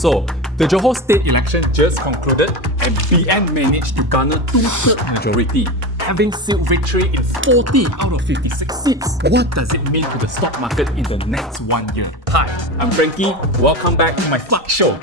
So, the Johor state election just concluded and BN managed to garner 2/3 majority, having sealed victory in 40 out of 56 seats. What does it mean to the stock market in the next 1 year? Hi, I'm Frankie. Welcome back to my Fuck Show.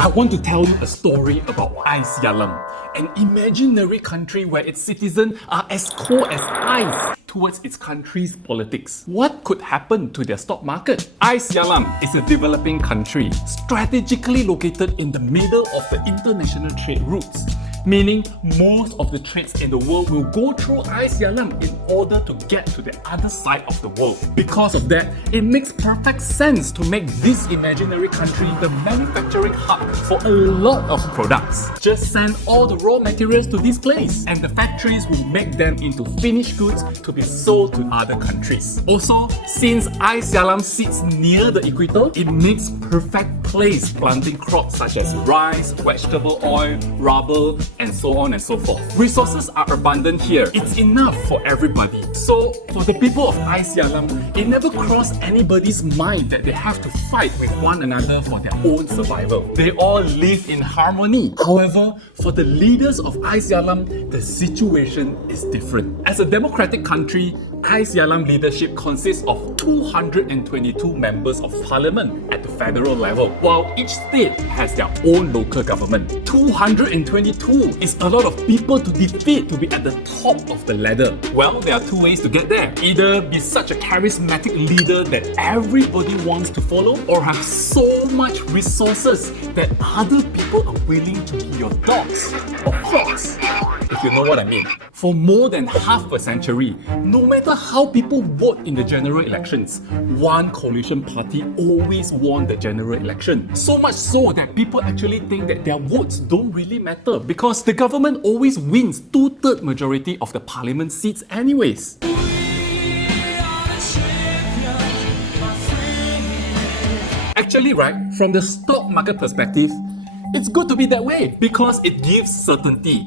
I want to tell you a story about Icyalam, an imaginary country where its citizens are as cold as ice towards its country's politics. What could happen to their stock market? Icyalam is a developing country strategically located in the middle of the international trade routes, meaning most of the trades in the world will go through Icyalam in order to get to the other side of the world. Because of that, it makes perfect sense to make this imaginary country the manufacturing hub for a lot of products. Just send all the raw materials to this place, and the factories will make them into finished goods to be sold to other countries. Also, since Icyalam sits near the equator, it makes perfect place planting crops such as rice, vegetable oil, rubber, and so on and so forth. Resources are abundant here. It's enough for everybody. So, for the people of Icyalam, it never crossed anybody's mind that they have to fight with one another for their own survival. They all live in harmony. However, for the leaders of Icyalam, the situation is different. As a democratic country, Icyalam leadership consists of 222 members of parliament at the federal level, while each state has their own local government. 222 is a lot of people to defeat to be at the top of the ladder. Well, there are two ways to get there. Either be such a charismatic leader that everybody wants to follow, or have so much resources that other people are willing to be your dogs or frogs, if you know what I mean. For more than half a century, no matter how people vote in the general elections, one coalition party always won the general election. So much so that people actually think that their votes don't really matter because the government always wins 2/3 majority of the parliament seats anyways. Actually, right, from the stock market perspective, it's good to be that way because it gives certainty.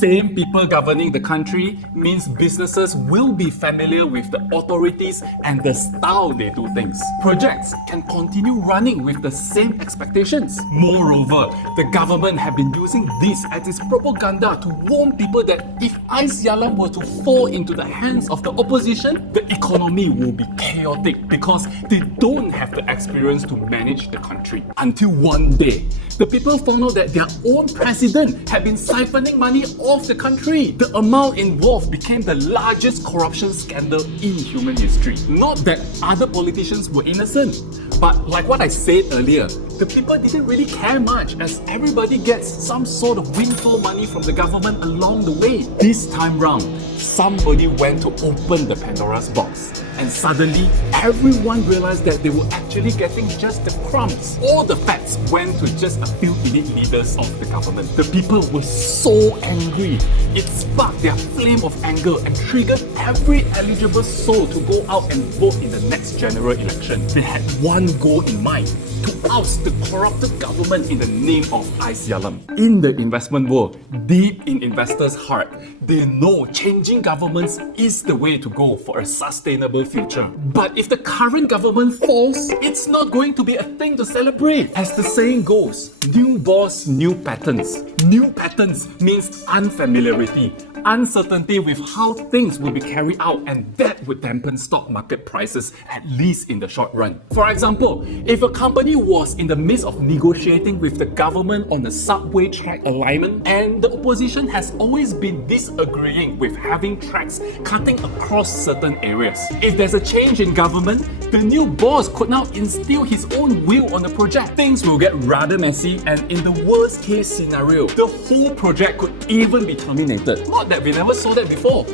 Same people governing the country means businesses will be familiar with the authorities and the style they do things. Projects can continue running with the same expectations. Moreover, the government have been using this as its propaganda to warn people that if Icyalam were to fall into the hands of the opposition, the economy will be chaotic because they don't have the experience to manage the country. Until one day, the people found out that their own president had been siphoning money off the country. The amount involved became the largest corruption scandal in human history. Not that other politicians were innocent, but like what I said earlier, the people didn't really care much as everybody gets some sort of windfall money from the government along the way. This time round, somebody went to open the Pandora's box, and suddenly everyone realized that they were actually getting just the crumbs. All the facts went to just a few elite leaders of the government. The people were so angry. It sparked their flame of anger and triggered every eligible soul to go out and vote in the next general election. They had one goal in mind: to oust the corrupted government in the name of Icyalam. In the investment world, deep in investors' heart, they know changing governments is the way to go for a sustainable future. But if the current government falls, it's not going to be a thing to celebrate. As the saying goes, new boss, new patterns. New patterns means unfamiliarity, uncertainty with how things will be carried out, and that would dampen stock market prices, at least in the short run. For example, if a company was in the midst of negotiating with the government on the subway track alignment, and the opposition has always been disagreeing with having tracks cutting across certain areas. If there's a change in government, the new boss could now instill his own will on the project. Things will get rather messy, and in the worst case scenario, the whole project could even be terminated. Not that we never saw that before.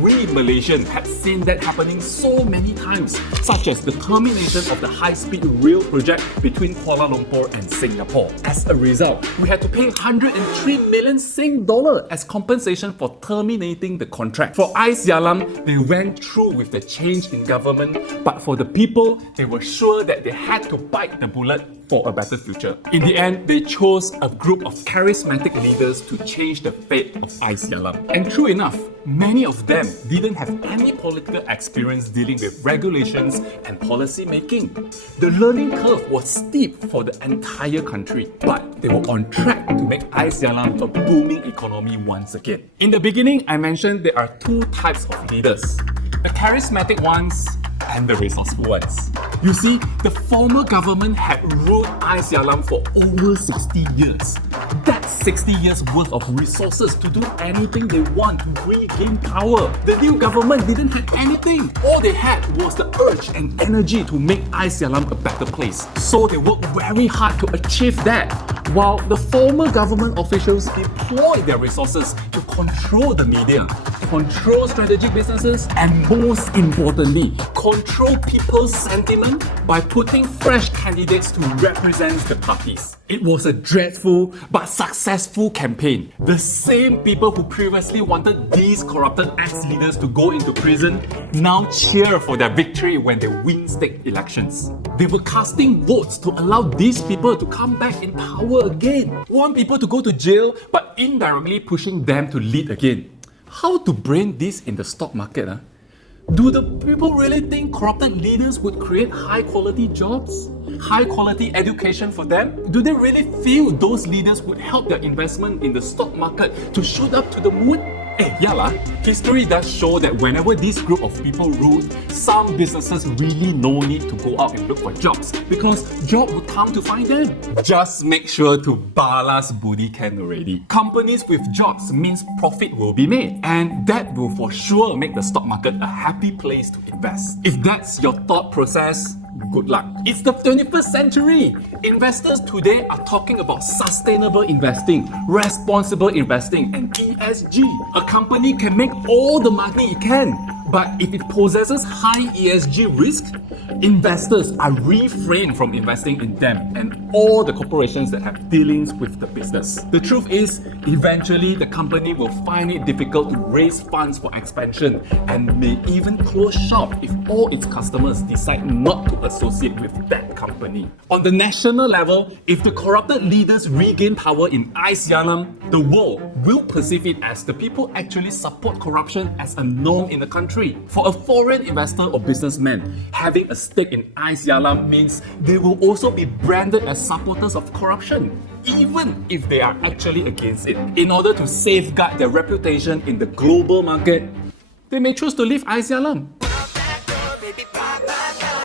We Malaysians have seen that happening so many times, such as the termination of the high-speed rail project between Kuala Lumpur and Singapore. As a result, we had to pay 103 million Sing dollar as compensation for terminating the contract. For Icyalam, they went through with the change in government, but for the people, they were sure that they had to bite the bullet for a better future. In the end, they chose a group of charismatic leaders to change the fate of Icyalam. And true enough, many of them didn't have any political experience dealing with regulations and policy making. The learning curve was steep for the entire country, but they were on track to make Icyalam a booming economy once again. In the beginning, I mentioned there are two types of leaders: the charismatic ones and the resourceful ones. You see, the former government had ruled Icyalam for over 60 years. That's 60 years worth of resources to do anything they want to regain power. The new government didn't have anything. All they had was the urge and energy to make Icyalam a better place. So they worked very hard to achieve that, while the former government officials deployed their resources to control the media, control strategic businesses, and most importantly, control people's sentiment by putting fresh candidates to represent the parties. It was a dreadful but successful campaign. The same people who previously wanted these corrupted ex-leaders to go into prison now cheer for their victory when they win state elections. They were casting votes to allow these people to come back in power again. Want people to go to jail, but indirectly pushing them to lead again. How to brain this in the stock market? Do the people really think corrupted leaders would create high-quality jobs? High-quality education for them? Do they really feel those leaders would help their investment in the stock market to shoot up to the moon? History does show that whenever this group of people ruled, some businesses really no need to go out and look for jobs because job would come to find them. Just make sure to balas budi can already. Companies with jobs means profit will be made, and that will for sure make the stock market a happy place to invest. If that's your thought process, good luck. It's the 21st century. Investors today are talking about sustainable investing, responsible investing, and ESG. A company can make all the money it can, but if it possesses high ESG risk, investors are refrained from investing in them and all the corporations that have dealings with the business. The truth is, eventually the company will find it difficult to raise funds for expansion and may even close shop if all its customers decide not to associate with that company. On the national level, if the corrupted leaders regain power in Icyalam, the world will perceive it as the people actually support corruption as a norm in the country. For a foreign investor or businessman, having a stake in Icyalam means they will also be branded as supporters of corruption, even if they are actually against it. In order to safeguard their reputation in the global market, they may choose to leave Icyalam.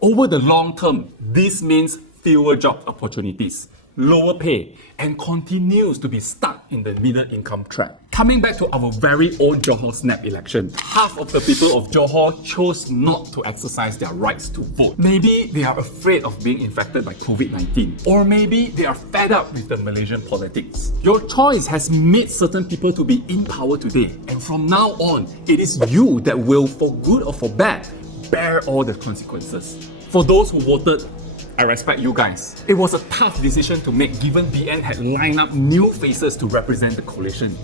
Over the long term, this means fewer job opportunities, lower pay, and continues to be stuck in the middle income trap. Coming back to our very own Johor snap election, half of the people of Johor chose not to exercise their rights to vote. Maybe they are afraid of being infected by COVID-19, or maybe they are fed up with the Malaysian politics. Your choice has made certain people to be in power today, and from now on, it is you that will, for good or for bad, bear all the consequences. For those who voted, I respect you guys. It was a tough decision to make given BN had lined up new faces to represent the coalition.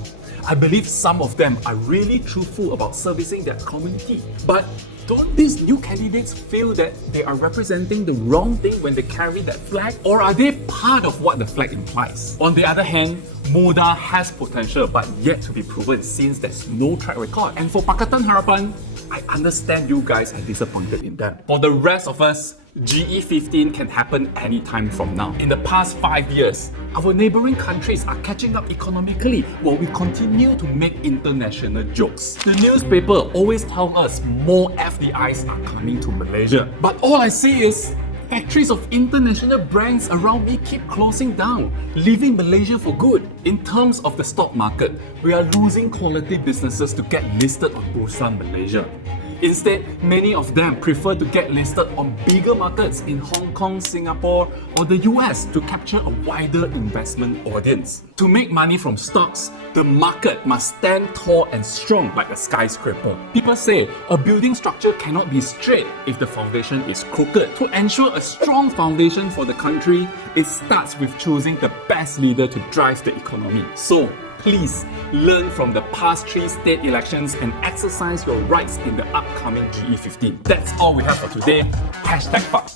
I believe some of them are really truthful about servicing their community. But don't these new candidates feel that they are representing the wrong thing when they carry that flag? Or are they part of what the flag implies? On the other hand, Muda has potential but yet to be proven since there's no track record. And for Pakatan Harapan, I understand you guys are disappointed in them. For the rest of us, GE15 can happen anytime from now. In the past 5 years, our neighboring countries are catching up economically while we continue to make international jokes. The newspaper always tell us more FDIs are coming to Malaysia. But all I see is factories of international brands around me keep closing down, leaving Malaysia for good. In terms of the stock market, we are losing quality businesses to get listed on Bursa Malaysia. Instead, many of them prefer to get listed on bigger markets in Hong Kong, Singapore, or the US to capture a wider investment audience. To make money from stocks, the market must stand tall and strong like a skyscraper. People say a building structure cannot be straight if the foundation is crooked. To ensure a strong foundation for the country, it starts with choosing the best leader to drive the economy. So, please learn from the past 3 state elections and exercise your rights in the upcoming GE15. That's all we have for today. #fuck.